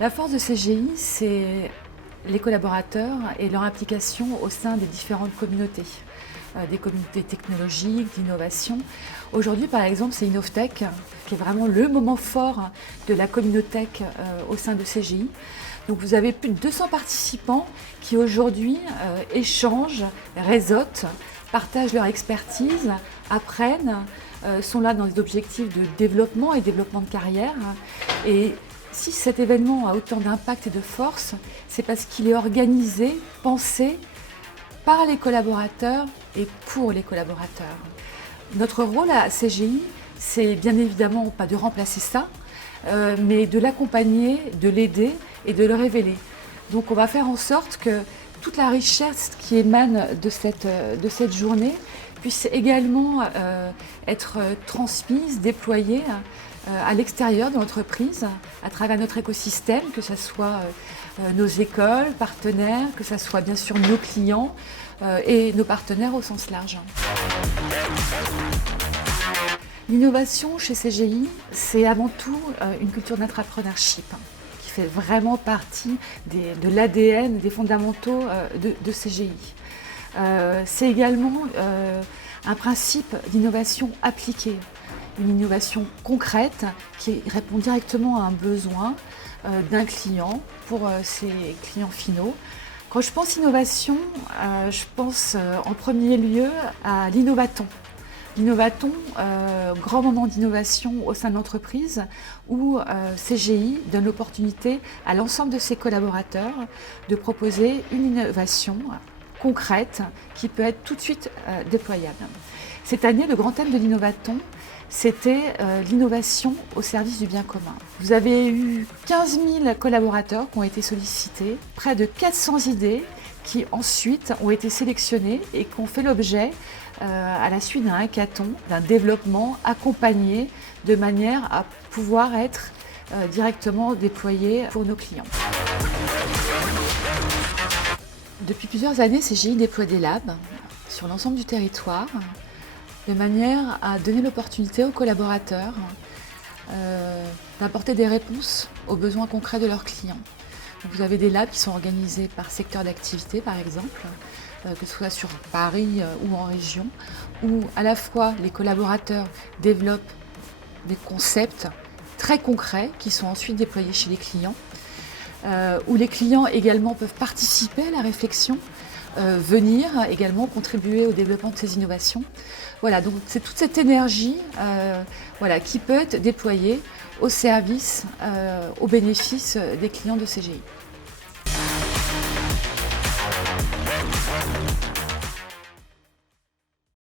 La force de CGI, c'est les collaborateurs et leur implication au sein des différentes communautés, des communautés technologiques, d'innovation. Aujourd'hui, par exemple, c'est Innovtech, qui est vraiment le moment fort de la communauté au sein de CGI. Donc vous avez plus de 200 participants qui aujourd'hui échangent, réseautent, partagent leur expertise, apprennent, sont là dans des objectifs de développement et développement de carrière. Et si cet événement a autant d'impact et de force, c'est parce qu'il est organisé, pensé par les collaborateurs et pour les collaborateurs. Notre rôle à CGI, c'est bien évidemment pas de remplacer ça, mais de l'accompagner, de l'aider et de le révéler. Donc on va faire en sorte que toute la richesse qui émane de cette journée puisse également être transmise, déployée à l'extérieur de l'entreprise, à travers notre écosystème, que ce soit nos écoles, partenaires, que ce soit bien sûr nos clients et nos partenaires au sens large. L'innovation chez CGI, c'est avant tout une culture d'entrepreneurship qui fait vraiment partie de l'ADN, des fondamentaux de CGI. C'est également un principe d'innovation appliquée, une innovation concrète qui répond directement à un besoin d'un client pour ses clients finaux. Quand je pense innovation, je pense en premier lieu à l'innovaton. L'innovaton, grand moment d'innovation au sein de l'entreprise où CGI donne l'opportunité à l'ensemble de ses collaborateurs de proposer une innovation concrète qui peut être tout de suite déployable. Cette année, le grand thème de l'innovaton, c'était l'innovation au service du bien commun. Vous avez eu 15 000 collaborateurs qui ont été sollicités, près de 400 idées qui ensuite ont été sélectionnées et qui ont fait l'objet à la suite d'un hackathon, d'un développement accompagné de manière à pouvoir être directement déployées pour nos clients. Depuis plusieurs années, CGI déploie des labs sur l'ensemble du territoire de manière à donner l'opportunité aux collaborateurs d'apporter des réponses aux besoins concrets de leurs clients. Donc vous avez des labs qui sont organisés par secteur d'activité, par exemple, que ce soit sur Paris ou en région, où à la fois les collaborateurs développent des concepts très concrets qui sont ensuite déployés chez les clients, où les clients également peuvent participer à la réflexion, venir également contribuer au développement de ces innovations. Voilà, donc c'est toute cette énergie qui peut être déployée au service, au bénéfice des clients de CGI.